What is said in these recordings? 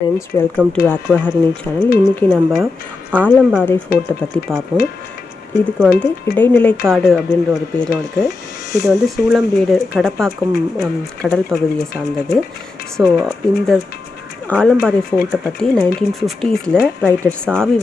Friends, welcome to அக்வாஹரிணி channel. இன்றைக்கி நம்ம ஆலம்பாறை ஃபோர்ட்டை பற்றி பார்ப்போம். இதுக்கு இடைநிலை காடு அப்படின்ற ஒரு பேரும் இருக்குது. இது சூளம்பேடு கடப்பாக்கம் கடல் பகுதியை சார்ந்தது. ஸோ இந்த ஆலம்பாறை ஃபோர்ட்டை பற்றி 1950s ரைட்டர் சாவி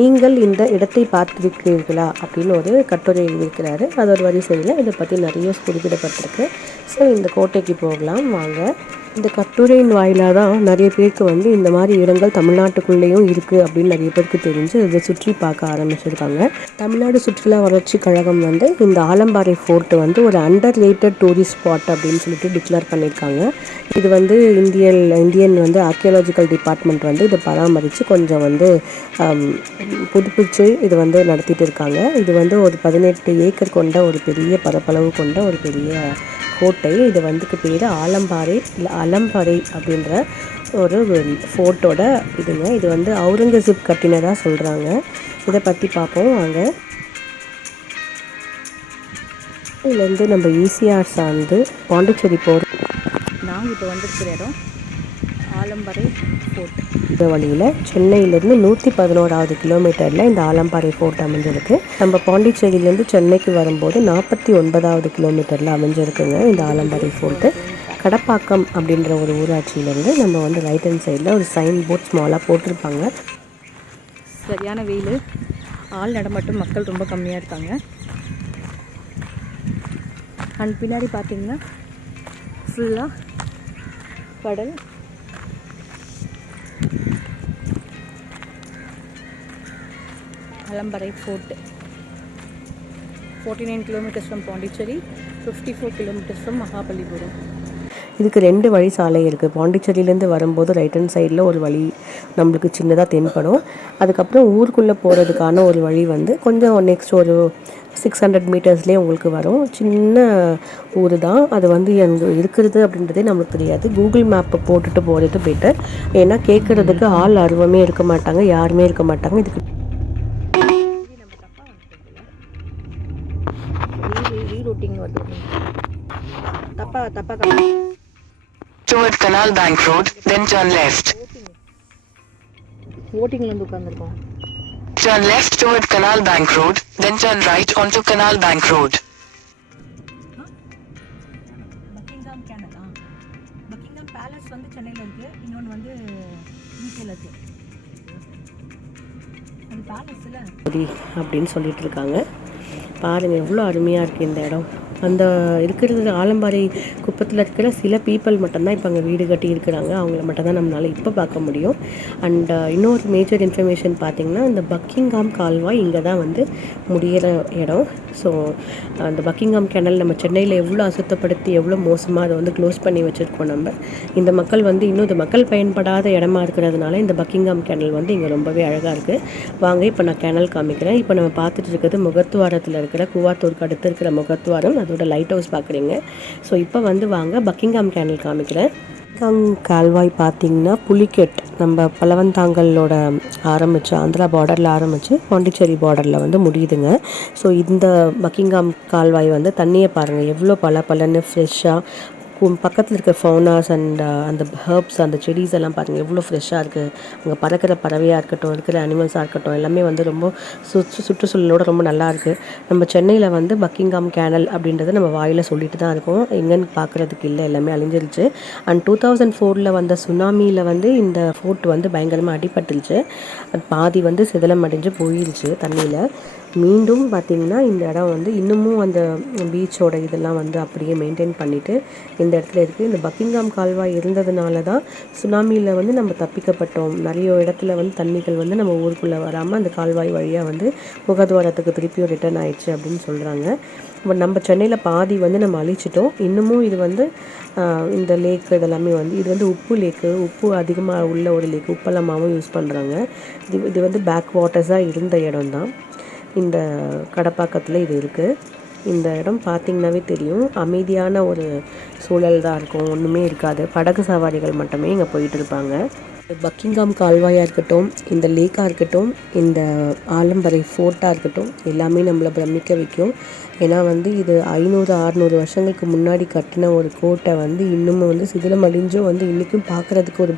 நீங்கள் இந்த இடத்தை பார்த்திருக்கிறீர்களா அப்படின்னு ஒரு கட்டுரை எழுதியிருக்கிறாரு. அது ஒரு வரிசையில் இதை பற்றி நிறைய குறிப்பிடப்பட்டிருக்கு. ஸோ இந்த கோட்டைக்கு போகலாம் வாங்க. இந்த கட்டுரையின் வாயிலாக தான் நிறைய பேருக்கு இந்த மாதிரி இடங்கள் தமிழ்நாட்டுக்குள்ளேயும் இருக்குது அப்படின்னு நிறைய பேருக்கு தெரிஞ்சு அதை சுற்றி பார்க்க ஆரம்பிச்சிருக்காங்க. தமிழ்நாடு சுற்றுலா வளர்ச்சி கழகம் இந்த ஆலம்பாறை ஃபோர்ட்டு ஒரு அண்டர் ரேட்டட் டூரிஸ்ட் ஸ்பாட் அப்படின்னு சொல்லிட்டு டிக்ளேர் பண்ணியிருக்காங்க. இது இந்தியன் ஆர்கியாலஜிக்கல் டிபார்ட்மெண்ட் இதை பராமரித்து கொஞ்சம் புதுப்பிச்சு இது நடத்திட்டு இருக்காங்க. இது ஒரு 18 ஏக்கர் கொண்ட ஒரு பெரிய பரப்பளவு கொண்ட ஒரு பெரிய கோட்டை. இது பேர் ஆலம்பாறை இல்லை அலம்பாறை அப்படின்ற ஒரு ஃபோர்ட்டோட இதுங்க. இது அவுரங்கசீப் கட்டினதாக சொல்கிறாங்க. இதை பற்றி பார்ப்போம் வாங்க. இதுலேருந்து நம்ம ஈசிஆர் சார்ந்து பாண்டிச்சேரி போகிறோம். நாங்கள் இப்போ வந்திருக்கிற இடம் ஆலம்பாறை ஃபோர்ட். இந்த வழியில் சென்னையிலேருந்து 111வது கிலோமீட்டரில் இந்த ஆலம்பாறை ஃபோர்ட் அமைஞ்சிருக்கு. நம்ம பாண்டிச்சேரியிலேருந்து சென்னைக்கு வரும்போது 49வது கிலோமீட்டரில் அமைஞ்சிருக்குங்க இந்த ஆலம்பாறை ஃபோர்ட்டு. கடப்பாக்கம் அப்படின்ற ஒரு ஊராட்சியிலேருந்து நம்ம ரைட் ஹேண்ட் சைடில் ஒரு சைன் போர்ட் ஸ்மாலாக போட்டிருப்பாங்க. சரியான வெயில், ஆள் நடமாட்டம், மக்கள் ரொம்ப கம்மியாக இருக்காங்க. அண்ட் பின்னாடி பார்த்திங்கன்னா ஃபுல்லாக கடல். Alamparai fort 49 kilometers from Pondicherry, 54 kilometers from Mahabalipuram. இதுக்கு 2 வழி சாலை இருக்குது. பாண்டிச்சேரியிலேருந்து வரும்போது ரைட் ஹேண்ட் சைடில் ஒரு வழி நம்மளுக்கு சின்னதாக தென்படும். அதுக்கப்புறம் ஊருக்குள்ளே போகிறதுக்கான ஒரு வழி கொஞ்சம் நெக்ஸ்ட் ஒரு 600 மீட்டர்ஸ்லேயே உங்களுக்கு வரும். சின்ன ஊர் தான் அது. அங்கே இருக்கிறது அப்படின்றதே நம்மளுக்கு தெரியாது. கூகுள் மேப்பை போட்டுட்டு போகிறது பெட்டர். ஏன்னா கேட்குறதுக்கு ஆள் ஆர்வமே இருக்க மாட்டாங்க, யாருமே இருக்க மாட்டாங்க. இதுக்கு Toward Canal Bank Road, then turn left. ஓட்டிங்ல உட்கார்ந்திருக்கோம். Turn left toward Canal Bank Road, then turn right onto Canal Bank Road. Buckingham கேனலா? பக்கிங்ஹாம் பேலஸ் சென்னையில இருக்கு. இன்னொன்று யூகேல இருக்கு. அது பேலஸ்ல அப்படின்னு சொல்லிட்டு இருக்காங்க. பாருங்க எவ்வளோ அருமையாக இருக்குது இந்த இடம். அந்த இருக்கிறது ஆலம்பாறை குப்பத்தில் இருக்கிற சில பீப்புள் மட்டும்தான் இப்போ அங்கே வீடு கட்டி இருக்கிறாங்க. அவங்கள மட்டும்தான் நம்மளால் இப்போ பார்க்க முடியும். அண்ட் இன்னொரு மேஜர் இன்ஃபர்மேஷன் பார்த்திங்கன்னா, இந்த பக்கிங்ஹாம் கால்வாய் இங்கே தான் முடிகிற இடம். ஸோ அந்த பக்கிங்ஹாம் கேனல் நம்ம சென்னையில் எவ்வளோ அசுத்தப்படுத்தி எவ்வளோ மோசமாக அதை க்ளோஸ் பண்ணி வச்சுருக்கோம் நம்ம. இந்த மக்கள் இன்னும் இந்த மக்கள் பயன்படாத இடமா இருக்கிறதுனால இந்த பக்கிங்ஹாம் கேனல் இங்கே ரொம்பவே அழகாக இருக்குது. வாங்க இப்போ நான் கேனல் காமிக்கிறேன். இப்போ நம்ம பார்த்துட்டு இருக்கிறது முகத்துவாரத்தில் இருக்கிற கூவாத்தூருக்கு அடுத்து இருக்கிற முகத்துவாரம். அதோட லைட் ஹவுஸ் பார்க்குறீங்க. ஸோ இப்போ வாங்க பக்கிங்ஹாம் கேனல் காமிக்கிறேன். பக்கிங்ஹாம் கால்வாய் பார்த்திங்கன்னா புலிகெட் நம்ம பலவந்தாங்கலோட ஆரம்பித்து ஆந்திரா பார்டரில் ஆரம்பித்து பாண்டிச்சேரி பார்டரில் முடியுதுங்க. ஸோ இந்த பக்கிங்ஹாம் கால்வாய் தண்ணியை பாருங்கள் எவ்வளோ பலன்னு ஃப்ரெஷ்ஷாக. பக்கத்தில் இருக்க ஃபவுனாஸ் அண்ட் அந்த ஹர்ப்ஸ், அந்த செடிஸ் எல்லாம் பாருங்கள் எவ்வளோ ஃப்ரெஷ்ஷாக இருக்குது. அங்கே பறக்கிற பறவையாக இருக்கட்டும், இருக்கிற அனிமல்ஸாக இருக்கட்டும், எல்லாமே ரொம்ப சுற்றுச்சூழலோடு ரொம்ப நல்லாயிருக்கு. நம்ம சென்னையில் பக்கிங்ஹாம் கேனல் அப்படின்றத நம்ம வாயில் சொல்லிட்டு தான் இருக்கோம். எங்கன்னு பார்க்குறதுக்கு இல்லை, எல்லாமே அழிஞ்சிருச்சு. அண்ட் 2004 வந்த சுனாமியில் இந்த ஃபோர்ட் பயங்கரமாக அடிபட்டுருச்சு. அது பாதி சிதிலம் அடைஞ்சு போயிடுச்சு தண்ணியில். மீண்டும் பார்த்திங்கன்னா இந்த இடம் இன்னமும் அந்த பீச்சோட இதெல்லாம் அப்படியே மெயின்டைன் பண்ணிவிட்டு இந்த இடத்துல இருக்குது. இந்த பக்கிங்ஹாம் கால்வாய் இருந்ததுனால தான் சுனாமியில் நம்ம தப்பிக்கப்பட்டோம். நிறைய இடத்துல தண்ணிகள் நம்ம ஊருக்குள்ளே வராமல் அந்த கால்வாய் வழியாக முகத்வாரத்துக்கு திருப்பியும் ரிட்டர்ன் ஆயிடுச்சு அப்படின்னு சொல்கிறாங்க. இப்போ நம்ம சென்னையில் பாதி நம்ம அழிச்சிட்டோம். இன்னமும் இது இந்த லேக் இதெல்லாமே இது உப்பு லேக்கு, உப்பு அதிகமாக உள்ள ஒரு லேக், உப்பெல்லாமாவும் யூஸ் பண்ணுறாங்க. இது பேக் வாட்டர்ஸாக இருந்த இடம் தான். இந்த கடப்பாக்கத்தில் இது இருக்குது. இந்த இடம் பார்த்திங்கனாவே தெரியும், அமைதியான ஒரு சூழல் தான் இருக்கும். ஒன்றுமே இருக்காது. படகு சவாரிகள் மட்டுமே இங்கே போயிட்டு இருப்பாங்க. பக்கிங்ஹாம் கால்வாயாக இருக்கட்டும், இந்த லேக்காக இருக்கட்டும், இந்த ஆலம்பாறை ஃபோர்ட்டாக இருக்கட்டும், எல்லாமே நம்மளை பிரமிக்க வைக்கும். ஏன்னா வந்து இது 500-600 வருஷங்களுக்கு முன்னாடி கட்டின ஒரு கோட்டை வந்து இன்னமும் வந்து சிதிலமடைஞ்சும் வந்து இன்றைக்கும் பார்க்குறதுக்கு ஒரு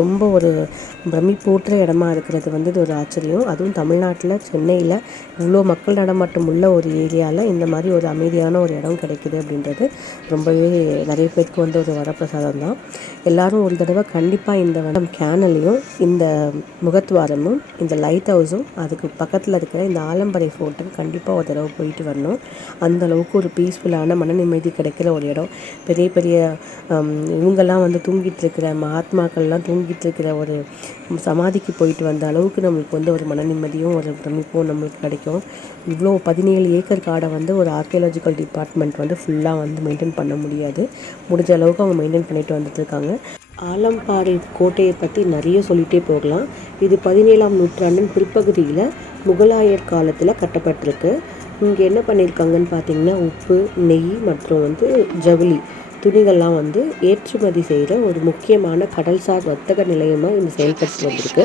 ரொம்ப ஒரு பிரமிப்பூட்டுற இடமா இருக்கிறது வந்து இது ஒரு ஆச்சரியம். அதுவும் தமிழ்நாட்டில் சென்னையில் இவ்வளோ மக்கள் நடமாட்டம் உள்ள ஒரு ஏரியாவில் இந்த மாதிரி ஒரு அமைதியான ஒரு இடம் கிடைக்குது அப்படின்றது ரொம்பவே நிறைய பேருக்கு வந்து ஒரு வரப்பிரசாதம் தான். எல்லோரும் ஒரு தடவை கண்டிப்பாக இந்த கேனலையும் இந்த முகத்வாரமும் இந்த லைட் ஹவுஸும் அதுக்கு பக்கத்தில் இருக்கிற இந்த ஆலம்பரை ஃபோர்ட்டுக்கு கண்டிப்பாக ஒரு தடவை போயிட்டு வரணும். அந்தளவுக்கு ஒரு பீஸ்ஃபுல்லான மன நிம்மதி கிடைக்கிற ஒரு இடம். பெரிய பெரிய இவங்கெல்லாம் வந்து தூங்கிட்டு இருக்கிற மகாத்மாக்கள்லாம் தூங்கிட்டு இருக்கிற ஒரு சமாதிக்கு போயிட்டு வந்த அளவுக்கு நம்மளுக்கு வந்து ஒரு மன நிம்மதியும் ஒரு பிரமிப்பும் நம்மளுக்கு கிடைக்கும். இவ்வளோ 17 ஏக்கர் காடை வந்து ஒரு ஆர்கியாலஜிக்கல் டிபார்ட்மெண்ட் வந்து ஃபுல்லாக வந்து மெயின்டைன் பண்ண முடியாது. முடிஞ்ச அளவுக்கு அவங்க மெயின்டைன் பண்ணிட்டு வந்துட்டுருக்காங்க. ஆலம்பாறை கோட்டையை பற்றி நிறைய சொல்லிகிட்டே போகலாம். இது 17ஆம் நூற்றாண்டின் பிற்பகுதியில் முகலாயர் காலத்தில் கட்டப்பட்டிருக்கு. இங்கே என்ன பண்ணியிருக்காங்கன்னு பார்த்தீங்கன்னா உப்பு, நெய் மற்றும் வந்து ஜவுளி துணிகள்லாம் வந்து ஏற்றுமதி செய்கிற ஒரு முக்கியமான கடல்சார் வர்த்தக நிலையமாக இந்த செயல்பட்டு வந்திருக்கு.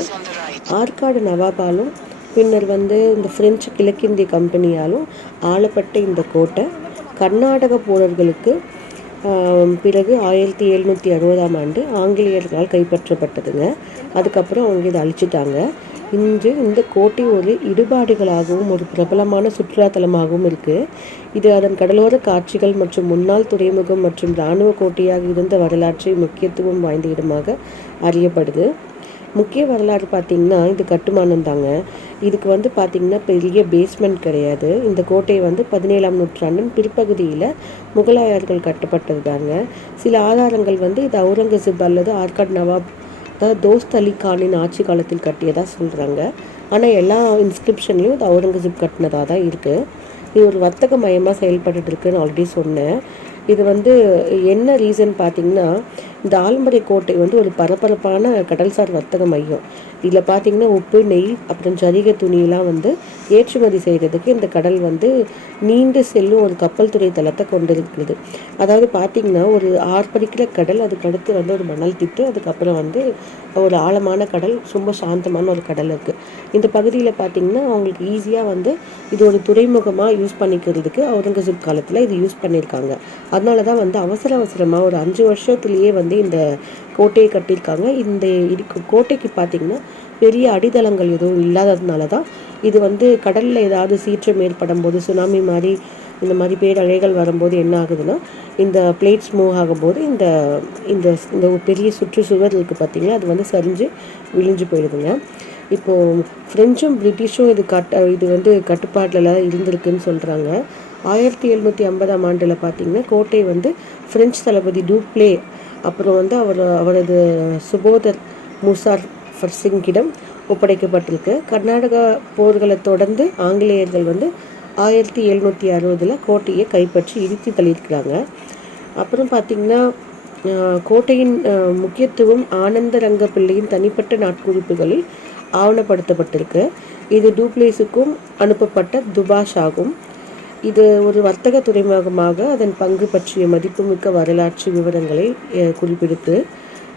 ஆற்காடு நவாபாலும் பின்னர் வந்து இந்த பிரெஞ்சு கிழக்கிந்திய கம்பெனியாலும் ஆளப்பட்ட இந்த கோட்டை கர்நாடக போரர்களுக்கு பிறகு 1760ஆம் ஆண்டு ஆங்கிலேயர்களால் கைப்பற்றப்பட்டதுங்க. அதுக்கப்புறம் அவங்க இதை அழிச்சிட்டாங்க. இன்று இந்த கோட்டை ஒரு இடுபாடுகளாகவும் ஒரு பிரபலமான சுற்றுலாத்தலமாகவும் இருக்குது. இது அதன் கடலோர காட்சிகள் மற்றும் முன்னாள் துறைமுகம் மற்றும் இராணுவ கோட்டையாக இருந்த வரலாற்றை முக்கியத்துவம் வாய்ந்த இடமாக அறியப்படுது. முக்கிய வரலாறு பார்த்திங்கன்னா இது கட்டுமானம் தாங்க. இதுக்கு வந்து பார்த்திங்கன்னா பெரிய பேஸ்மெண்ட் கிடையாது. இந்த கோட்டை வந்து 17ஆம் நூற்றாண்டின் பிற்பகுதியில் முகலாயர்கள் கட்டப்பட்டது தாங்க. சில ஆதாரங்கள் வந்து இது அவுரங்கசீப் அல்லது ஆற்காடு நவாப் அதாவது தோஸ்த் அலி கானின் ஆட்சி காலத்தில் கட்டியதாக சொல்கிறாங்க. ஆனால் எல்லா இன்ஸ்கிரிப்ஷன்லேயும் இது அவுரங்கசீப் கட்டினதாக தான் இருக்குது. இது ஒரு வர்த்தக மையமாக செயல்பட்டு இருக்குன்னு ஆல்ரெடி சொன்னேன். இது வந்து என்ன ரீசன் பார்த்திங்கன்னா இந்த ஆலம்பரை கோட்டை வந்து ஒரு பரபரப்பான கடல்சார் வர்த்தக மையம். இதில் பார்த்திங்கன்னா உப்பு, நெய் அப்புறம் ஜரிகை துணியெல்லாம் வந்து ஏற்றுமதி செய்கிறதுக்கு இந்த கடல் வந்து நீண்டு செல்லும் ஒரு கப்பல் துறை தளத்தை கொண்டிருக்கிறது. அதாவது பார்த்திங்கன்னா ஒரு 6 படிக்கிற கடல், அதுக்கடுத்து வந்து ஒரு மணல் திட்டு, அதுக்கப்புறம் வந்து ஒரு ஆழமான கடல், ரொம்ப சாந்தமான ஒரு கடல் இருக்குது. இந்த பகுதியில் பார்த்திங்கன்னா அவங்களுக்கு ஈஸியாக வந்து இது ஒரு துறைமுகமாக யூஸ் பண்ணிக்கிறதுக்கு அவுரங்கசீப் காலத்தில் இது யூஸ் பண்ணியிருக்காங்க. அதனால தான் வந்து அவசரமாக ஒரு 5 வருஷத்துலேயே வந்து இந்த கோட்டையை கட்டியிருக்காங்க. இந்த கோட்டைக்கு பார்த்திங்கன்னா பெரிய அடித்தளங்கள் எதுவும் இல்லாததுனால தான் இது வந்து கடலில் ஏதாவது சீற்றம் ஏற்படும் போது, சுனாமி மாதிரி இந்த மாதிரி பேரலைகள் வரும்போது என்ன ஆகுதுன்னா இந்த பிளேட்ஸ் மூவ் ஆகும்போது இந்த இந்த இந்த பெரிய சுற்றுச்சுவர் இருக்குது பார்த்திங்கன்னா அது வந்து சரிஞ்சு விழிஞ்சு போயிடுதுங்க. இப்போது ஃப்ரெஞ்சும் பிரிட்டிஷும் இது வந்து கட்டுப்பாட்டில் இருந்திருக்குன்னு சொல்கிறாங்க. 1750ஆம் ஆண்டில் பார்த்திங்கன்னா கோட்டை வந்து ஃப்ரெஞ்சு தளபதி டூப்ளே அப்புறம் வந்து அவரது சுபோதர் முசார் ஃபர்சிங்கிடம் ஒப்படைக்கப்பட்டிருக்கு. கர்நாடகா போர்களை தொடர்ந்து ஆங்கிலேயர்கள் வந்து 1760 கோட்டையை கைப்பற்றி இடித்து தள்ளியிருக்கிறாங்க. அப்புறம் பார்த்திங்கன்னா கோட்டையின் முக்கியத்துவம் ஆனந்தரங்க பிள்ளையின் தனிப்பட்ட நாட்குறிப்புகளில் ஆவணப்படுத்தப்பட்டிருக்கு. இது டூப்ளேஸுக்கும் அனுப்பப்பட்ட துபாஷ் ஆகும். இது ஒரு வர்த்தக துறைமுகமாக அதன் பங்கு பற்றிய மதிப்புமிக்க வரலாற்று விவரங்களை குறிப்பிடுத்து.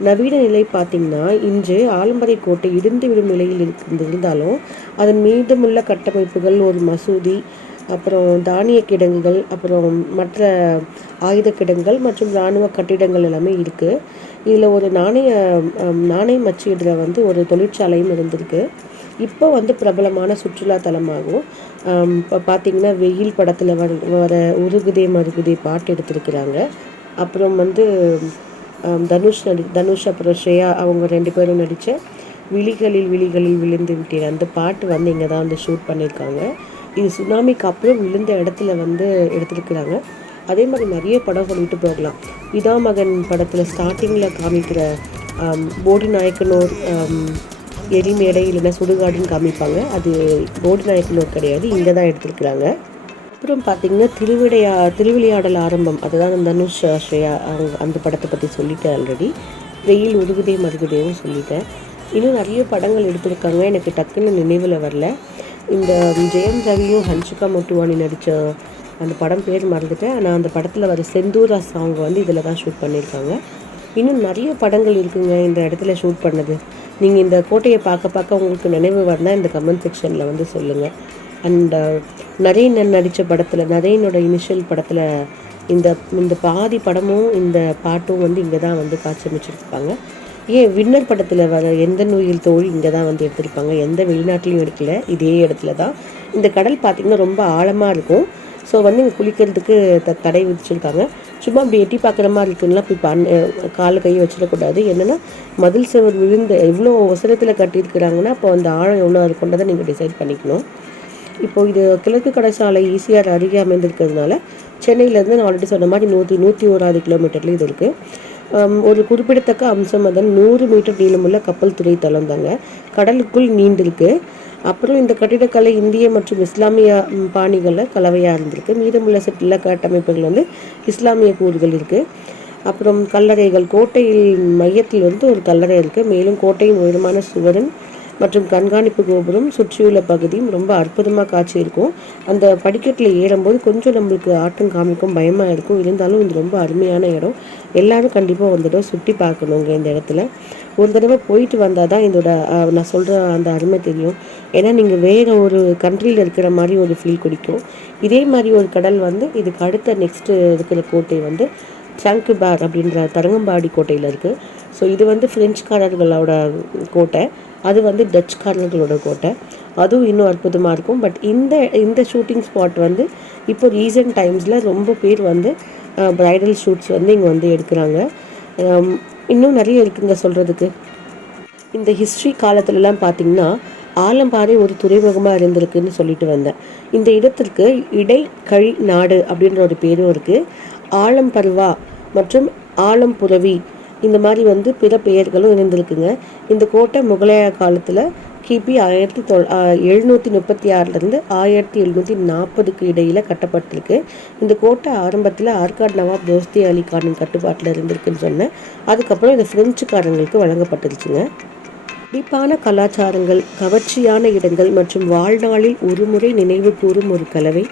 நவீன நிலை பார்த்திங்கன்னா இன்று ஆலம்பரை கோட்டை இடிந்து விடும் நிலையில் இருந்தாலும் அதன் மீதமுள்ள கட்டமைப்புகள், ஒரு மசூதி, அப்புறம் தானிய கிடங்குகள், அப்புறம் மற்ற ஆயுத கிடங்குகள் மற்றும் இராணுவ கட்டிடங்கள் எல்லாமே இருக்குது. இதில் ஒரு நாணய மச்சீடில் வந்து ஒரு தொழிற்சாலையும் இருந்திருக்கு. இப்போ வந்து பிரபலமான சுற்றுலா தலமாகவும் இப்போ பார்த்திங்கன்னா வெயில் படத்தில் வர உருகுதே மருகுதே பாட்டு எடுத்திருக்கிறாங்க. அப்புறம் வந்து தனுஷ் அப்புறம் ஸ்ரேயா அவங்க 2 பேரும் நடித்த விழிகளில் விழுந்து விட்டேன் அந்த பாட்டு வந்து இங்கே தான் வந்து ஷூட் பண்ணியிருக்காங்க. இது சுனாமிக்கு அப்புறம் விழுந்த இடத்துல வந்து எடுத்துருக்குறாங்க. அதே மாதிரி நிறைய படம் சொல்லிட்டு போகலாம். பிதாமகன் படத்தில் ஸ்டார்டிங்கில் காமிக்கிற போடி நாயக்கனூர் எரிமேடை இல்லைன்னா சுடுகாடுன்னு காமிப்பாங்க. அது போடி நாயக்கனூர் கிடையாது, இங்கே தான் எடுத்துருக்குறாங்க. அப்புறம் பார்த்திங்கன்னா திருவிளையாடல் ஆரம்பம், அதுதான் தனுஷ் ஸ்ரேயா அவங்க அந்த படத்தை பற்றி சொல்லிட்டேன் ஆல்ரெடி. வெயில் உருகுதே மருகுதேவும் சொல்லிட்டேன். இன்னும் நிறைய படங்கள் எடுத்திருக்காங்க, எனக்கு டக்குன்னு நினைவில் வரல. இந்த ஜெயம் ரவியும் ஹன்ஷிகா மோட்டுவானி நடித்த அந்த படம் பேர் மறந்துட்டேன். ஆனால் அந்த படத்தில் வர செந்தூரா சாங் வந்து இதில் தான் ஷூட் பண்ணியிருக்காங்க. இன்னும் நிறைய படங்கள் இருக்குங்க இந்த இடத்துல ஷூட் பண்ணது. நீங்கள் இந்த கோட்டையை பார்க்க உங்களுக்கு நினைவு வரனா இந்த கமெண்ட் செக்ஷனில் வந்து சொல்லுங்கள். அண்ட் நரேன் நடித்த படத்தில், நரேனோட இனிஷியல் படத்தில் இந்த இந்த பாதி படமும் இந்த பாட்டும் வந்து இங்கே தான் வந்து காட்சி அமைச்சிருப்பாங்க. ஏன் வின்னர் படத்தில் வர எந்த நோயில் தோழி இங்கே தான் வந்து எடுத்திருப்பாங்க, எந்த வெளிநாட்டிலையும் எடுக்கல, இதே இடத்துல தான். இந்த கடல் பார்த்திங்கன்னா ரொம்ப ஆழமாக இருக்கும். ஸோ வந்து இங்கே குளிக்கிறதுக்கு தடை விதிச்சிருக்காங்க. சும்மா அப்படி எட்டி பார்க்குற மாதிரி இருக்குன்னா போய் காலை கையை வச்சிடக்கூடாது. என்னென்னா மதில் சுவர் விழுந்து எவ்வளோ அவசரத்தில் கட்டியிருக்கிறாங்கன்னா அப்போ அந்த ஆழம் எவ்வளோ இருக்குன்றதை நீங்கள் டிசைட் பண்ணிக்கணும். இப்போது இது கிழக்கு கடை சாலை ஈசிஆர் அருகே அமைந்திருக்கிறதுனால சென்னையிலேருந்து நான் ஆல்ரெடி சொன்ன மாதிரி 101 கிலோமீட்டரில் இது இருக்குது. ஒரு குறிப்பிடத்தக்க அம்சம் அதன் 100 மீட்டர் நீளமுள்ள கப்பல் துறை தளம் தாங்க கடலுக்குள் நீண்டிருக்கு. அப்புறம் இந்த கட்டிடக்கலை இந்திய மற்றும் இஸ்லாமிய பாணிகளில் கலவையாக இருந்திருக்கு. மீதமுள்ள சில கட்டமைப்புகள் வந்து இஸ்லாமிய கூறுகள் இருக்குது. அப்புறம் கல்லறைகள், கோட்டையில் மையத்தில் வந்து ஒரு கல்லறை இருக்குது. மேலும் கோட்டையின் உயரமான சுவரன் மற்றும் கண்காணிப்பு கோபுரம் சுற்றியுள்ள பகுதியும் ரொம்ப அற்புதமாக காட்சி இருக்கும். அந்த படிக்கட்டில் ஏறும்போது கொஞ்சம் நம்மளுக்கு ஆட்டம் காமிக்கும், பயமாக இருக்கும். இருந்தாலும் இது ரொம்ப அருமையான இடம். எல்லாரும் கண்டிப்பாக ஒரு தடவை சுற்றி பார்க்கணுங்க. இந்த இடத்துல ஒரு தடவை போயிட்டு வந்தால் தான் இதோட நான் சொல்கிற அந்த அருமை தெரியும். ஏன்னா நீங்கள் வேறு ஒரு கண்ட்ரியில் இருக்கிற மாதிரி ஒரு ஃபீல் குடிக்கும். இதே மாதிரி ஒரு கடல் வந்து இதுக்கு அடுத்த நெக்ஸ்ட்டு இருக்கிற கோட்டை வந்து சாங்குபார் அப்படின்ற தரங்கம்பாடி கோட்டையில் இருக்குது. ஸோ இது வந்து ஃப்ரெஞ்சுக்காரர்களோட கோட்டை, அது வந்து டச்சுக்காரர்களோட கோட்டை. அதுவும் இன்னும் அற்புதமாக இருக்கும். பட் இந்த ஷூட்டிங் ஸ்பாட் வந்து இப்போ ரீசெண்ட் டைம்ஸில் ரொம்ப பேர் வந்து ப்ரைடல் ஷூட்ஸ் வந்து இங்கே வந்து எடுக்கிறாங்க. இன்னும் நிறைய இருக்குங்க சொல்கிறதுக்கு. இந்த ஹிஸ்ட்ரி காலத்துலலாம் பார்த்திங்கன்னா ஆலம்பாறை ஒரு துறைமுகமாக இருந்திருக்குன்னு சொல்லிட்டு வந்தேன். இந்த இடத்திற்கு இடைக்கழி நாடு அப்படின்ற ஒரு பேரும் இருக்குது. ஆலம்பர்வா மற்றும் ஆலம்புரவி இந்த மாதிரி வந்து பிற பெயர்களும் இருந்திருக்குங்க. இந்த கோட்டை முகலாய காலத்தில் கிபி 1736 1740 இடையில் கட்டப்பட்டிருக்கு. இந்த கோட்டை ஆரம்பத்தில் ஆர்காட் நவாப் தோஸ்தி அலி கானின் கட்டுப்பாட்டில் இருந்திருக்குன்னு சொன்னேன். அதுக்கப்புறம் இது பிரெஞ்சுக்காரங்களுக்கு வழங்கப்பட்டுருச்சுங்க. துடிப்பான கலாச்சாரங்கள், கவர்ச்சியான இடங்கள் மற்றும் வாழ்நாளில் ஒரு முறை நினைவு கூறும் ஒரு கலவை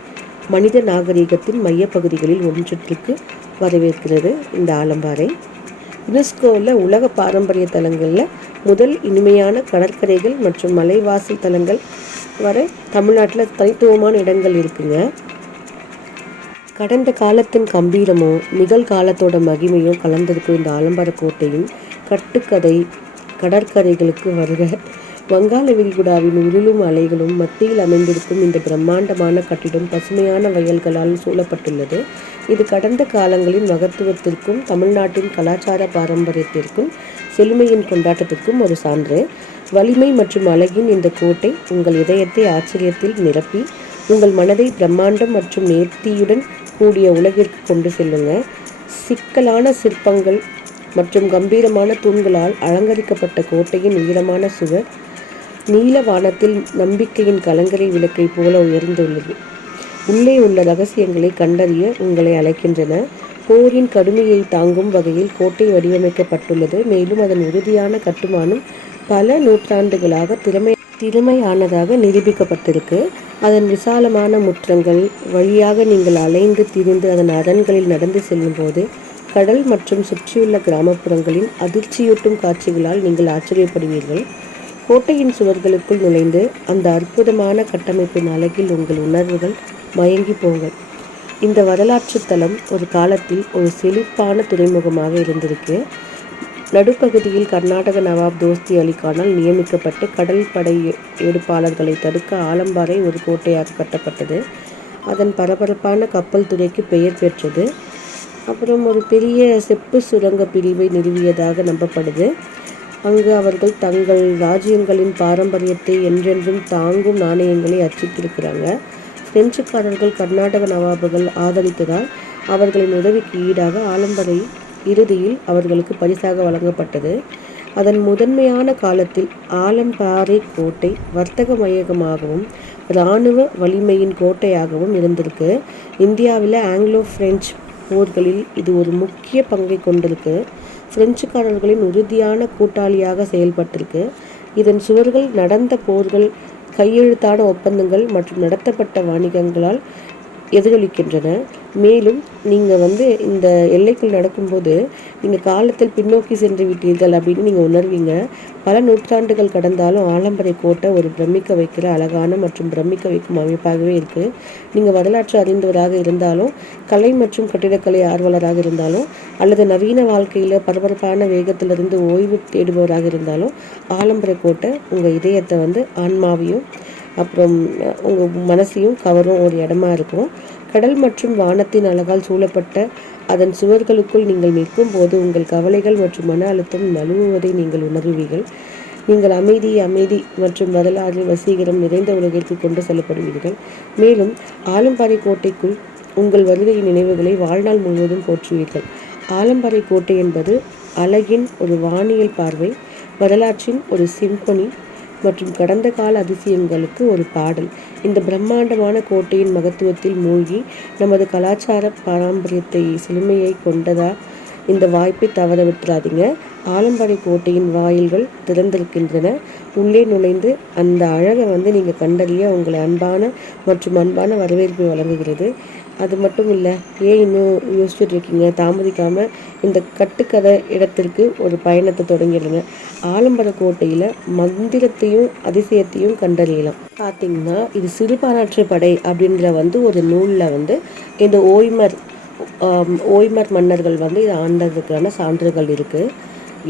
மனித நாகரிகத்தின் மையப்பகுதிகளில் ஒன்றுக்கு வரவேற்கிறது இந்த ஆலம்பாறை. யுனெஸ்கோவில் உலக பாரம்பரிய தலங்களில் முதல் இனிமையான கடற்கரைகள் மற்றும் மலைவாசல் தலங்கள் வரை தமிழ்நாட்டில் தனித்துவமான இடங்கள் இருக்குங்க. கடந்த காலத்தின் கம்பீரமோ நிகழ்காலத்தோட மகிமையோ கலந்திருக்கும் இந்த ஆலம்பாறை கோட்டையின் கட்டுக்கதை கடற்கரைகளுக்கு வருக. வங்காள விரிகுடாவின் உருளும் அலைகளும் மத்தியில் அமைந்திருக்கும் இந்த பிரம்மாண்டமான கட்டிடம் பசுமையான வயல்களால் சூழப்பட்டுள்ளது. இது கடந்த காலங்களின் மகத்துவத்திற்கும் தமிழ்நாட்டின் கலாச்சார பாரம்பரியத்திற்கும் செழுமையின் கொண்டாட்டத்திற்கும் ஒரு சான்று. வலிமை மற்றும் அழகின் இந்த கோட்டை உங்கள் இதயத்தை ஆச்சரியத்தில் நிரப்பி உங்கள் மனதை பிரம்மாண்டம் மற்றும் நேர்த்தியுடன் கூடிய உலகிற்கு கொண்டு செல்லுங்க. சிக்கலான சிற்பங்கள் மற்றும் கம்பீரமான தூண்களால் அலங்கரிக்கப்பட்ட கோட்டையின் உயரமான சுவர் நீல வானத்தில் நம்பிக்கையின் கலங்கரை விளக்கை போல உயர்ந்துள்ளது. உள்ளே உள்ள ரகசியங்களை கண்டறிய உங்களை அழைக்கின்றன. போரின் கடுமையை தாங்கும் வகையில் கோட்டை வடிவமைக்கப்பட்டுள்ளது. மேலும் அதன் உறுதியான கட்டுமானம் பல நூற்றாண்டுகளாக திறமையானதாக நிரூபிக்கப்பட்டிருக்கு. அதன் விசாலமான முற்றங்கள் வழியாக நீங்கள் அலைந்து திரிந்து அதன் அரண்களில் நடந்து செல்லும் போது கடல் மற்றும் சுற்றியுள்ள கிராமப்புறங்களின் அதிர்ச்சியூட்டும் காட்சிகளால் நீங்கள் ஆச்சரியப்படுவீர்கள். கோட்டையின் சுவர்களுக்குள் நுழைந்து அந்த அற்புதமான கட்டமைப்பின் அழகில் உங்கள் உணர்வுகள் மயங்கி போங்கள். இந்த வரலாற்று தலம் ஒரு காலத்தில் ஒரு செழிப்பான துறைமுகமாக இருந்திருக்கு. நடுப்பகுதியில் கர்நாடக நவாப் தோஸ்தி அலி கானால் நியமிக்கப்பட்டு கடல் படை எடுப்பாளர்களை தடுக்க ஆலம்பாறை ஒரு கோட்டையாக கட்டப்பட்டது. அதன் பரபரப்பான கப்பல் துறைக்கு பெயர் பெற்றது. அப்புறம் ஒரு பெரிய செப்பு சுரங்க பிரிவை நிறுவியதாக நம்பப்படுது. அங்கு அவர்கள் தங்கள் ராஜ்யங்களின் பாரம்பரியத்தை என்றென்றும் தாங்கும் நாணயங்களை அச்சிட்டிருக்கிறாங்க. பிரெஞ்சுக்காரர்கள் கர்நாடக நவாபுகள் ஆதரித்ததால் அவர்களின் உதவிக்கு ஈடாக ஆலம்பாறை இறுதியில் அவர்களுக்கு பரிசாக வழங்கப்பட்டது. அதன் முதன்மையான காலத்தில் ஆலம்பாறை கோட்டை வர்த்தக மையமாகவும் இராணுவ வலிமையின் கோட்டையாகவும் இருந்திருக்கு. இந்தியாவில் ஆங்கிலோ பிரெஞ்சு போர்களில் இது ஒரு முக்கிய பங்கை கொண்டிருக்கு. பிரெஞ்சுக்காரர்களின் உறுதியான கூட்டாளியாக செயல்பட்டிருக்கு. இதன் சுவர்கள் நடந்த போர்கள், கையெழுத்தான ஒப்பந்தங்கள் மற்றும் நடத்தப்பட்ட வணிகங்களால் எதிரொலிக்கின்றன. மேலும் நீங்கள் வந்து இந்த எல்லைக்குள் நடக்கும்போது நீங்கள் காலத்தில் பின்னோக்கி சென்று விட்டீர்கள் அப்படின்னு நீங்கள் உணர்வீங்க. பல நூற்றாண்டுகள் கடந்தாலும் ஆலம்பரை கோட்டை ஒரு பிரமிக்க வைக்கிற அழகான மற்றும் பிரமிக்க வைக்கும் அமைப்பாகவே இருக்குது. நீங்கள் வரலாற்று அறிந்தவராக இருந்தாலும், கலை மற்றும் கட்டிடக்கலை ஆர்வலராக இருந்தாலும், அல்லது நவீன வாழ்க்கையில் பரபரப்பான வேகத்திலிருந்து ஓய்வு தேடுபவராக இருந்தாலும், ஆலம்பரை கோட்டை உங்கள் இதயத்தை வந்து ஆன்மாவையும் அப்புறம் உங்கள் மனசையும் கவரும் ஒரு இடமா இருக்கும். கடல் மற்றும் வானத்தின் அழகால் சூழப்பட்ட அதன் சுவர்களுக்குள் நீங்கள் நிற்கும் போது உங்கள் கவலைகள் மற்றும் மன அழுத்தம் நழுவுவதை நீங்கள் உணர்வீர்கள். நீங்கள் அமைதி மற்றும் வரலாறு வசீகரம் நிறைந்த உலகிற்கு கொண்டு செல்லப்படுவீர்கள். மேலும் ஆலம்பாறை கோட்டைக்குள் உங்கள் வருகையின் நினைவுகளை வாழ்நாள் முழுவதும் போற்றுவீர்கள். ஆலம்பாறை கோட்டை என்பது அழகின் ஒரு வானியல் பார்வை, வரலாற்றின் ஒரு சிம்பனி மற்றும் கடந்த கால அதிசயங்களுக்கு ஒரு பாடல். இந்த பிரம்மாண்டமான கோட்டையின் மகத்துவத்தில் மூழ்கி நமது கலாச்சார பாரம்பரியத்தை செழுமையை கொண்டதா இந்த வாய்ப்பை தவற விட்டுறாதீங்க. ஆலம்பாறை கோட்டையின் வாயில்கள் திறந்திருக்கின்றன. உள்ளே நுழைந்து அந்த அழகை வந்து நீங்கள் கண்டறிய உங்களை அன்பான வரவேற்பை வழங்குகிறது. அது மட்டும் இல்லை, ஏன் இன்னும் யோசிச்சுட்டு இருக்கீங்க? தாமதிக்காமல் இந்த கட்டுக்கதை இடத்திற்கு ஒரு பயணத்தை தொடங்கிடுங்க. ஆலம்பர கோட்டையில் மந்திரத்தையும் அதிசயத்தையும் கண்டறியலாம். பார்த்தீங்கன்னா இது சிறுபானாற்று படை அப்படின்ற வந்து ஒரு நூலில் வந்து இந்த ஓய்மர் மன்னர்கள் வந்து இதை ஆண்டதுக்கான சான்றுகள் இருக்குது.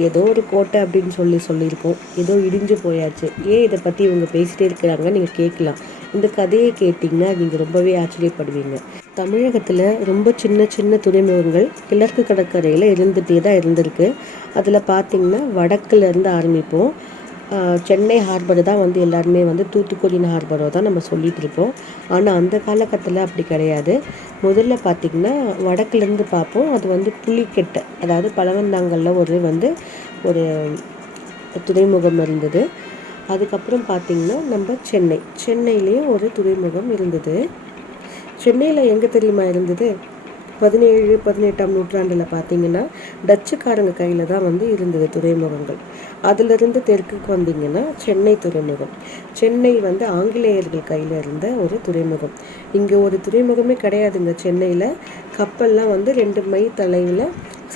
ஏதோ ஒரு கோட்டை அப்படின்னு சொல்லியிருக்கோம், ஏதோ இடிஞ்சு போயாச்சு. ஏன் இதை பற்றி இவங்க பேசிகிட்டே இருக்கிறாங்க நீங்கள் கேட்கலாம். இந்த கதையை கேட்டிங்கன்னா நீங்கள் ரொம்பவே ஆச்சரியப்படுவீங்க. தமிழகத்தில் ரொம்ப சின்ன துறைமுகங்கள் கிழக்கு கடற்கரையில் இருந்துகிட்டே தான் இருந்திருக்கு. அதில் பார்த்திங்கன்னா வடக்குலேருந்து ஆரம்பிப்போம். சென்னை ஹார்பரை தான் வந்து எல்லாருமே வந்து தூத்துக்குடி ஹார்பரோ தான் நம்ம சொல்லிகிட்டு இருப்போம். ஆனால் அந்த காலகட்டத்தில் அப்படி கிடையாது. முதல்ல பார்த்திங்கன்னா வடக்குலேருந்து பார்ப்போம். அது வந்து புலிக்கெட்டை, அதாவது பழவந்தாங்கல்ல ஒரு துறைமுகம் இருந்தது. அதுக்கப்புறம் பார்த்திங்கன்னா நம்ம சென்னையிலேயும் ஒரு துறைமுகம் இருந்தது. சென்னையில் எங்கே தெரியுமா இருந்தது? 17-18ஆம் நூற்றாண்டில் பார்த்திங்கன்னா டச்சுக்காரங்க கையில் தான் வந்து இருந்தது துறைமுகங்கள். அதிலிருந்து தெற்குக்கு வந்திங்கன்னா சென்னை துறைமுகம். சென்னை வந்து ஆங்கிலேயர்கள் கையில் இருந்த ஒரு துறைமுகம். இங்கே ஒரு துறைமுகமே கிடையாதுங்க சென்னையில். கப்பல்லாம் வந்து 2 மைல் தொலைவில்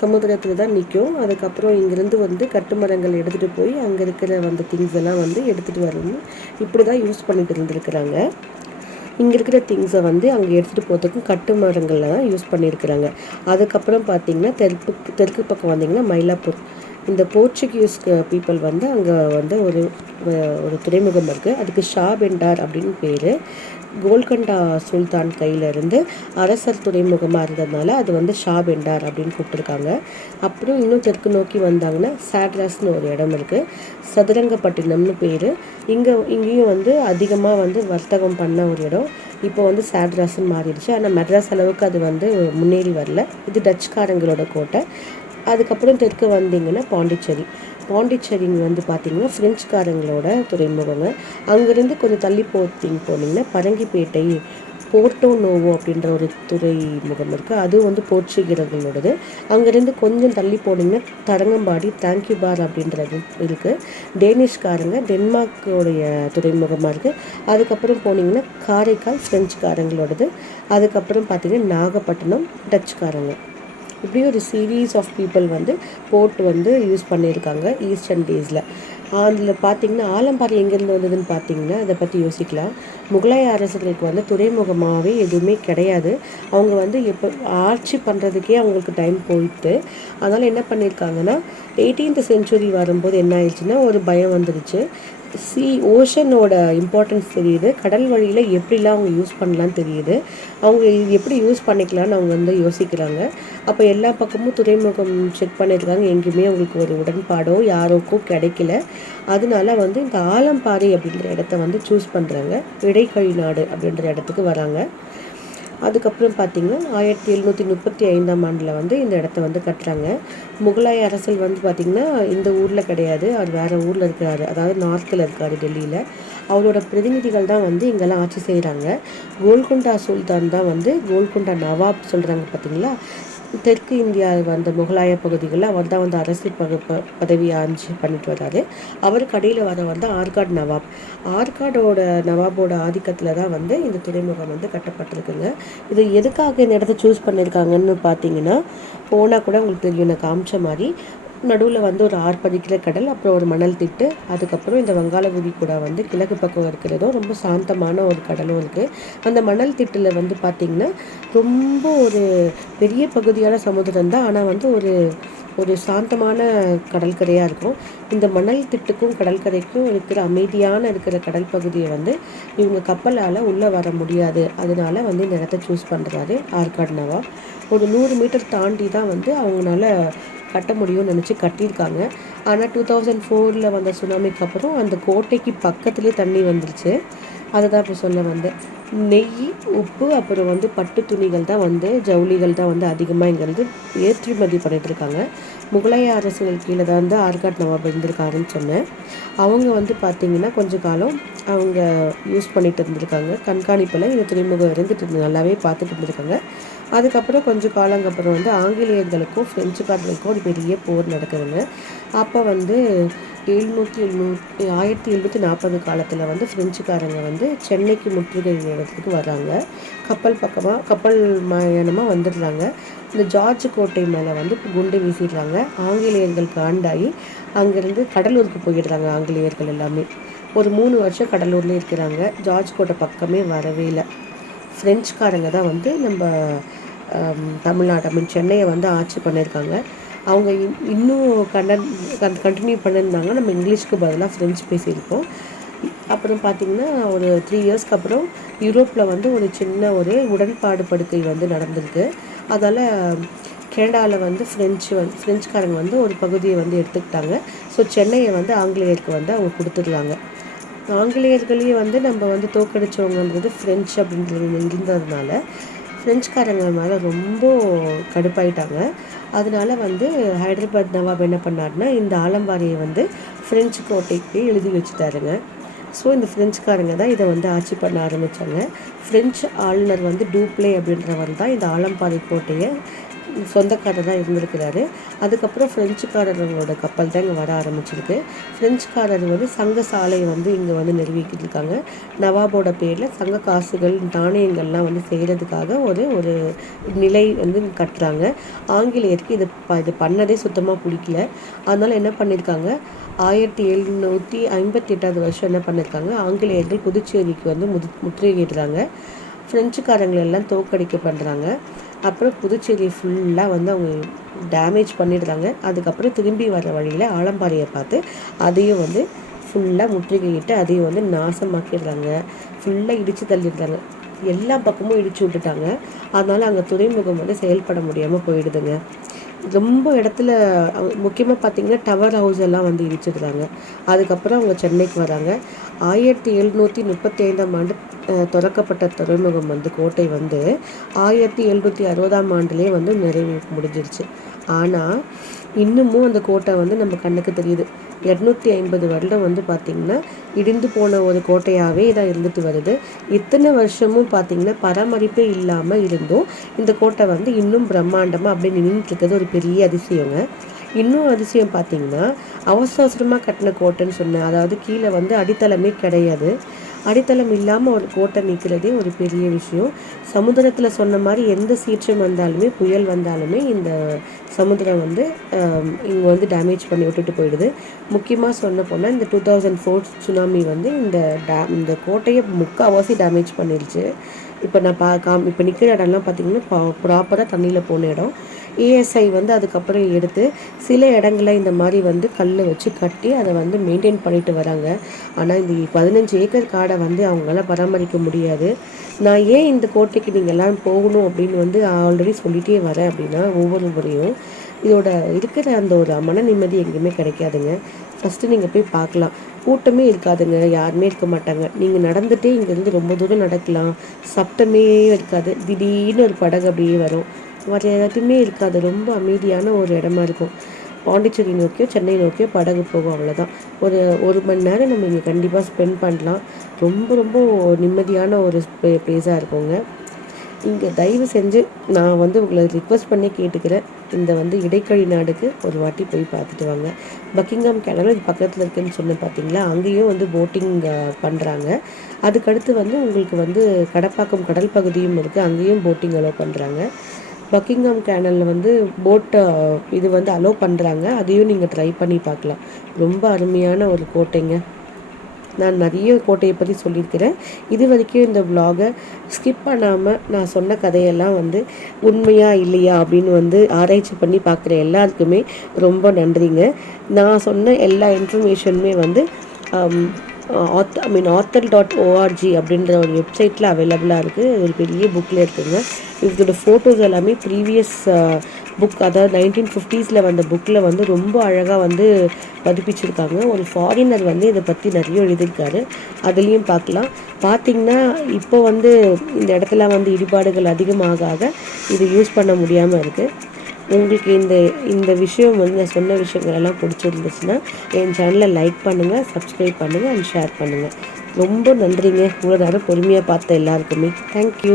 சமுத்திரத்தில் தான் நிற்கும். அதுக்கப்புறம் இங்கேருந்து வந்து கட்டுமரங்கள் எடுத்துகிட்டு போய் அங்கே இருக்கிற வந்து திங்ஸ் எல்லாம் வந்து எடுத்துகிட்டு வரணும். இப்படி தான் யூஸ் பண்ணிட்டு இருந்திருக்கிறாங்க. இங்கே இருக்கிற திங்ஸை வந்து அங்கே எடுத்துகிட்டு போகிறதுக்கும் கட்டுமரங்களில் தான் யூஸ் பண்ணியிருக்கிறாங்க. அதுக்கப்புறம் பார்த்திங்கன்னா தெற்கு பக்கம் வந்திங்கன்னா மயிலாப்பூர். இந்த போர்ச்சுகீஸ் பீப்புள் வந்து அங்கே வந்து ஒரு துறைமுகம் இருக்குது. அதுக்கு ஷா பெண்டார் அப்படின்னு பேர். கோல்கண்டா சுல்தான் கையிலேருந்து அரசர் துறைமுகமாக இருந்ததுனால அது வந்து ஷா பெண்டார் அப்படின்னு கூப்பிட்டுருக்காங்க. அப்புறம் இன்னும் தெற்கு நோக்கி வந்தாங்கன்னா சாட்ராஸ்னு ஒரு இடம் இருக்குது. சதுரங்கப்பட்டினம்னு பேர். இங்கேயும் வந்து அதிகமாக வந்து வர்த்தகம் பண்ண ஒரு இடம். இப்போ வந்து சாட்ராஸ்ன்னு மாறிடுச்சு. ஆனால் மெட்ராஸ் அளவுக்கு அது வந்து முன்னேறி வரல. இது டச்சுக்காரங்களோட கோட்டை. அதுக்கப்புறம் தெற்கு வந்தீங்கன்னா பாண்டிச்சேரி வந்து பார்த்திங்கன்னா ஃப்ரெஞ்சுக்காரங்களோட துறைமுகங்க. அங்கேருந்து கொஞ்சம் தள்ளி போனீங்கன்னா பரங்கிப்பேட்டை, போர்ட்டோ நோவோ அப்படின்ற ஒரு துறைமுகம் இருக்குது. அதுவும் வந்து போர்ச்சுகீசர்களோடது. அங்கேருந்து கொஞ்சம் தள்ளி போனீங்கன்னா தரங்கம்பாடி, தேங்க்யூ பார் அப்படின்றது இருக்குது. டேனிஷ்காரங்க டென்மார்க்கோடைய துறைமுகமாக இருக்குது. அதுக்கப்புறம் போனீங்கன்னா காரைக்கால் ஃப்ரெஞ்சுக்காரங்களோடது. அதுக்கப்புறம் பார்த்திங்கன்னா நாகப்பட்டினம் டச்சுக்காரங்க. இப்படி ஒரு சீரீஸ் ஆஃப் பீப்புள் வந்து போர்ட் வந்து யூஸ் பண்ணியிருக்காங்க ஈஸ்டர்ன் டேஸில். அதில் பார்த்திங்கன்னா ஆலம்பாறை எங்கேருந்து வந்ததுன்னு பார்த்திங்கன்னா அதை பற்றி யோசிக்கலாம். முகலாய அரசர்களுக்கு வந்து துறைமுகமாகவே எதுவுமே கிடையாது. அவங்க வந்து ஆட்சி பண்ணுறதுக்கே அவங்களுக்கு டைம் போயிட்டு, அதனால் என்ன பண்ணியிருக்காங்கன்னா 18th century வரும்போது என்ன ஆயிடுச்சுன்னா ஒரு பயம் வந்துடுச்சு. ஓஷனோட இம்பார்ட்டன்ஸ் தெரியுது. கடல் வழியில் எப்படிலாம் அவங்க யூஸ் பண்ணலான்னு தெரியுது. அவங்க எப்படி யூஸ் பண்ணிக்கலான்னு அவங்க வந்து யோசிக்கிறாங்க. அப்போ எல்லா பக்கமும் துறைமுகம் செக் பண்ணியிருக்காங்க. எங்கேயுமே அவங்களுக்கு ஒரு உடன்பாடோ யாரோக்கும் கிடைக்கல. அதனால வந்து இந்த ஆலம்பாறை அப்படின்ற இடத்த வந்து சூஸ் பண்ணுறாங்க. இடைக்கழி நாடு அப்படின்ற இடத்துக்கு வராங்க. அதுக்கப்புறம் பார்த்திங்கன்னா 1735ஆம் ஆண்டில் வந்து இந்த இடத்த வந்து கட்டுறாங்க. முகலாய அரசர் வந்து பார்த்திங்கன்னா இந்த ஊரில் கிடையாது, அவர் வேறு ஊரில் இருக்கிறாரு. அதாவது நார்த்தில் இருக்கார், டெல்லியில். அவரோட பிரதிநிதிகள் தான் வந்து இங்கெல்லாம் ஆட்சி செய்கிறாங்க. கோல்கொண்டா சுல்தான் தான் வந்து கோல்கொண்டா நவாப் சொல்கிறாங்க பார்த்திங்களா. தெற்கு இந்தியா வந்த முகலாய பகுதிகளில் அவர் தான் வந்து அரசு பதவி ஆட்சி பண்ணிட்டு வர்றாரு. அவருக்கு அடியில் வர வந்து ஆற்காடு நவாப். ஆற்காடோட நவாபோட ஆதிக்கத்தில் தான் வந்து இந்த துறைமுகம் வந்து கட்டப்பட்டிருக்குங்க. இது எதுக்காக இந்த இடத்த சூஸ் பண்ணியிருக்காங்கன்னு பார்த்தீங்கன்னா, போனால் கூட உங்களுக்கு தெரியும், நான் காமிச்ச மாதிரி நடுவில் வந்து ஒரு ஆர்ப்பரிக்கிற கடல், அப்புறம் ஒரு மணல் திட்டு, அதுக்கப்புறம் இந்த வங்காள விரிகுடா வந்து கிழக்கு பக்கம் இருக்கிறதும் ரொம்ப சாந்தமான ஒரு கடலும் இருக்குது. அந்த மணல் திட்டில் வந்து பார்த்திங்கன்னா ரொம்ப ஒரு பெரிய பகுதியான சமுதிரம் தான், ஆனால் வந்து ஒரு சாந்தமான கடற்கரையாக இருக்கும். இந்த மணல் திட்டுக்கும் கடற்கரைக்கும் இருக்கிற அமைதியான இருக்கிற கடல் பகுதியை வந்து இவங்க கப்பலால் உள்ளே வர முடியாது. அதனால வந்து இந்த இடத்த சூஸ் பண்ணுறாரு ஆற்காடு நவாப். ஒரு 100 மீட்டர் தாண்டி தான் வந்து அவங்களால கட்ட முடியும்னு நினச்சி கட்டியிருக்காங்க. ஆனால் 2004 வந்த சுனாமிக்கு அப்புறம் அந்த கோட்டைக்கு பக்கத்துலேயே தண்ணி வந்துருச்சு. அதை தான் இப்போ சொல்ல வந்தேன். நெய், உப்பு, அப்புறம் வந்து பட்டு துணிகள் தான் வந்து ஜவுளிகள் தான் வந்து அதிகமாக இங்கேருந்து ஏற்றுமதி பண்ணிகிட்ருக்காங்க. முகலாய அரசுகள் கீழே தான் வந்து ஆற்காடு நவாப் இருந்திருக்காருன்னு சொன்னேன். அவங்க வந்து பார்த்திங்கன்னா கொஞ்ச காலம் அவங்க யூஸ் பண்ணிட்டு இருந்திருக்காங்க. கண்காணிப்பில் இந்த துறைமுகம் இருந்துட்டு நல்லாவே பார்த்துட்டு இருந்திருக்காங்க. அதுக்கப்புறம் கொஞ்சம் காலங்கப்புறம் வந்து ஆங்கிலேயர்களுக்கும் ஃப்ரெஞ்சுக்காரர்களுக்கும் ஒரு பெரிய போர் நடக்குதுங்க. அப்போ வந்து 1740 காலத்தில் வந்து ஃப்ரெஞ்சுக்காரங்க வந்து சென்னைக்கு முற்றுகை இடத்துக்கு வர்றாங்க. கப்பல் மயானமாக வந்துடுறாங்க. இந்த ஜார்ஜ் கோட்டை மேலே வந்து குண்டு வீசிடுறாங்க. ஆங்கிலேயர்கள் காண்டாகி அங்கேருந்து கடலூருக்கு போயிடுறாங்க. ஆங்கிலேயர்கள் எல்லாமே ஒரு 3 வருஷம் கடலூர்லேயே இருக்கிறாங்க. ஜார்ஜ் கோட்டை பக்கமே வரவே இல்லை. ஃப்ரெஞ்சுக்காரங்க தான் வந்து நம்ம தமிழ்நாடு சென்னையை வந்து ஆட்சி பண்ணியிருக்காங்க. அவங்க இன்னும் கண்டினியூ பண்ணியிருந்தாங்க. நம்ம இங்கிலீஷ்க்கு பதிலாக ஃப்ரெஞ்சு பேசியிருக்கோம். அப்புறம் பார்த்திங்கன்னா ஒரு 3 இயர்ஸ்க்கு அப்புறம் யூரோப்பில் வந்து ஒரு சின்ன ஒரு உடன்பாடு படுக்கை வந்து நடந்திருக்கு. அதால் கனடாவில் வந்து ஃப்ரெஞ்சுக்காரங்க வந்து ஒரு பகுதியை வந்து எடுத்துக்கிட்டாங்க. ஸோ சென்னையை வந்து ஆங்கிலேயருக்கு வந்து அவங்க கொடுத்துருந்தாங்க. ஆங்கிலேயர்களையும் வந்து நம்ம வந்து தோக்கடிச்சவங்கன்றது ஃப்ரெஞ்சு அப்படின்றது இருந்ததுனால ஃப்ரெஞ்சுக்காரங்க மேலே ரொம்ப கடுப்பாயிட்டாங்க. அதனால வந்து ஹைதராபாத் நவாப் என்ன பண்ணாருன்னா இந்த ஆலம்பாரியை வந்து ஃப்ரெஞ்சு கோட்டைக்கு எழுதி வச்சுட்டாருங்க. ஸோ இந்த ஃப்ரெஞ்சுக்காரங்க தான் இதை வந்து ஆட்சி பண்ண ஆரம்பித்தாங்க. ஃப்ரெஞ்சு ஆளுநர் வந்து டூப்ளே அப்படின்றவர் தான் இந்த ஆலம்பாரி கோட்டையை சொந்தக்காரர் தான் இருந்திருக்கிறாரு. அதுக்கப்புறம் ஃப்ரெஞ்சுக்காரர்களோட கப்பல் தான் இங்கே வர ஆரம்பிச்சிருக்கு. ஃப்ரெஞ்சுக்காரர் வந்து சங்க சாலையை வந்து இங்கே வந்து நிறுவிக்கிட்டு இருக்காங்க. நவாபோட பேரில் சங்க காசுகள், நாணயங்கள்லாம் வந்து செய்கிறதுக்காக ஒரு நிலை வந்து கட்டுறாங்க. ஆங்கிலேயருக்கு இது பண்ணதே சுத்தமாக பிடிக்கல. அதனால் என்ன பண்ணியிருக்காங்க, 1758 வருஷம் என்ன பண்ணியிருக்காங்க, ஆங்கிலேயர்கள் புதுச்சேரிக்கு வந்து முற்றுகையிடுறாங்க. ஃப்ரெஞ்சுக்காரங்களெல்லாம் தோக்கடிக்க பண்ணுறாங்க. அப்புறம் புதுச்சேரி ஃபுல்லாக வந்து அவங்க டேமேஜ் பண்ணிடுறாங்க. அதுக்கப்புறம் திரும்பி வர வழியில் ஆலம்பாறையை பார்த்து அதையும் வந்து ஃபுல்லாக முற்றுகையிட்டு அதையும் வந்து நாசமாக்கிடுறாங்க. ஃபுல்லாக இடித்து தள்ளிடுறாங்க. எல்லா பக்கமும் இடித்து விட்டுட்டாங்க. அதனால் அங்கே துறைமுகம் வந்து செயல்பட முடியாமல் போயிடுதுங்க. ரொம்ப இடத்துல முக்கியமாக பார்த்திங்கன்னா டவர் ஹவுஸ் எல்லாம் வந்து இடிச்சிடுறாங்க. அதுக்கப்புறம் அவங்க சென்னைக்கு வராங்க. 1735 திறக்கப்பட்ட துறைமுகம் வந்து கோட்டை வந்து 1760 வந்து நிறைவு முடிஞ்சிருச்சு. ஆனால் இன்னமும் அந்த கோட்டை வந்து நம்ம கண்ணுக்கு தெரியுது. 250 வருடம் வந்து பார்த்திங்கன்னா இடிந்து போன ஒரு கோட்டையாகவே இதாக இருந்துட்டு வருது. இத்தனை வருஷமும் பார்த்திங்கன்னா பராமரிப்பே இல்லாமல் இருந்தும் இந்த கோட்டை வந்து இன்னும் பிரம்மாண்டமாக அப்படியே நின்றுட்டுருக்கிறது ஒரு பெரிய அதிசயங்க. இன்னும் அதிசயம் பார்த்திங்கன்னா அவசரமாக கட்டின கோட்டைன்னு சொன்னேன். அதாவது கீழே வந்து அடித்தளமே கிடையாது. அடித்தளம் இல்லாமல் ஒரு கோட்டை நிற்கிறதே ஒரு பெரிய விஷயம். சமுத்திரத்தில் சொன்ன மாதிரி எந்த சீற்றம் வந்தாலுமே, புயல் வந்தாலுமே இந்த சமுத்திரம் வந்து இங்கே வந்து டேமேஜ் பண்ணி விட்டுட்டு போயிடுது. முக்கியமாக சொன்ன போனால் இந்த 2004 சுனாமி வந்து இந்த கோட்டையை முக்கால்வாசி டேமேஜ் பண்ணிடுச்சு. இப்போ நான் இப்போ நிற்கிற இடம்லாம் பார்த்திங்கன்னா ப்ராப்பராக தண்ணியில் போன இடம். ஏஎஸ்ஐ வந்து அதுக்கப்புறம் எடுத்து சில இடங்களில் இந்த மாதிரி வந்து கல் வச்சு கட்டி அதை வந்து மெயின்டைன் பண்ணிட்டு வராங்க. ஆனால் இந்த 15 ஏக்கர் காடை வந்து அவங்களால பராமரிக்க முடியாது. நான் ஏன் இந்த கோட்டைக்கு நீங்கள் எல்லாம் போகணும் அப்படின்னு வந்து ஆல்ரெடி சொல்லிகிட்டே வரேன் அப்படின்னா, ஒவ்வொரு முறையும் இதோட இருக்கிற அந்த ஒரு மன நிம்மதி எங்கேயுமே கிடைக்காதுங்க. ஃபஸ்ட்டு நீங்கள் போய் பார்க்கலாம். கூட்டமே இருக்காதுங்க, யாருமே இருக்க மாட்டாங்க. நீங்கள் நடந்துகிட்டே இங்கேருந்து ரொம்ப தூரம் நடக்கலாம். சப்தமே இருக்காது. திடீர்னு ஒரு படகு அப்படியே வரும். வேறு எதுவுமே இருக்காது. ரொம்ப அமைதியான ஒரு இடமா இருக்கும். பாண்டிச்சேரி நோக்கியோ சென்னை நோக்கியோ படகு போகும், அவ்வளோதான். ஒரு மணி நேரம் நம்ம இங்கே கண்டிப்பாக ஸ்பெண்ட் பண்ணலாம். ரொம்ப ரொம்ப நிம்மதியான ஒரு ப்ளேஸாக இருக்குங்க. இங்கே தயவு செஞ்சு நான் வந்து உங்களை ரிக்வெஸ்ட் பண்ணி கேட்டுக்கிறேன், இந்த வந்து இடைக்கழி நாடுக்கு ஒரு வாட்டி போய் பார்த்துட்டு வாங்க. பக்கிங்ஹாம் கேனல் இது பக்கத்தில் இருக்குதுன்னு சொன்னேன் பார்த்தீங்களா, அங்கேயும் வந்து போட்டிங் பண்ணுறாங்க. அதுக்கடுத்து வந்து உங்களுக்கு வந்து கடப்பாக்கம் கடல் பகுதியும் இருக்குது, அங்கேயும் போட்டிங் அலோவ் பண்ணுறாங்க. பக்கிங்ஹாம் கேனலில் வந்து போட்டை இது வந்து அலோவ் பண்ணுறாங்க, அதையும் நீங்கள் ட்ரை பண்ணி பார்க்கலாம். ரொம்ப அருமையான ஒரு கோட்டைங்க. நான் நிறைய கோட்டையை பற்றி சொல்லியிருக்கிறேன். இது வரைக்கும் இந்த விலாகை ஸ்கிப் பண்ணாமல் நான் சொன்ன கதையெல்லாம் வந்து உண்மையா இல்லையா அப்படின்னு வந்து ஆராய்ச்சி பண்ணி பார்க்குற எல்லாருக்குமே ரொம்ப நன்றிங்க. நான் சொன்ன எல்லா இன்ஃபர்மேஷனுமே வந்து author.org அப்படின்ற ஒரு வெப்சைட்டில் அவைலபிளாக இருக்குது. ஒரு பெரிய புக்கில் இருக்குதுங்க. இதோட ஃபோட்டோஸ் எல்லாமே ப்ரீவியஸ் புக், அதாவது 1950s வந்த புக்கில் வந்து ரொம்ப அழகாக வந்து பதிப்பிச்சிருக்காங்க. ஒரு ஃபாரினர் வந்து இதை பற்றி நிறைய எழுதியிருக்காரு, அதுலேயும் பார்க்கலாம். பார்த்திங்கன்னா இப்போ வந்து இந்த இடத்துல வந்து இடிபாடுகள் அதிகமாக இது யூஸ் பண்ண முடியாமல் இருக்குது. உங்களுக்கு இந்த விஷயம் வந்து நான் சொன்ன விஷயங்கள் எல்லாம் பிடிச்சிருந்துச்சுன்னா என் சேனலை லைக் பண்ணுங்கள், சப்ஸ்கிரைப் பண்ணுங்கள் அண்ட் ஷேர் பண்ணுங்கள். ரொம்ப நன்றிங்க, இவ்வளோ நேரம் பொறுமையாக பார்த்த எல்லாருக்குமே. தேங்க்யூ.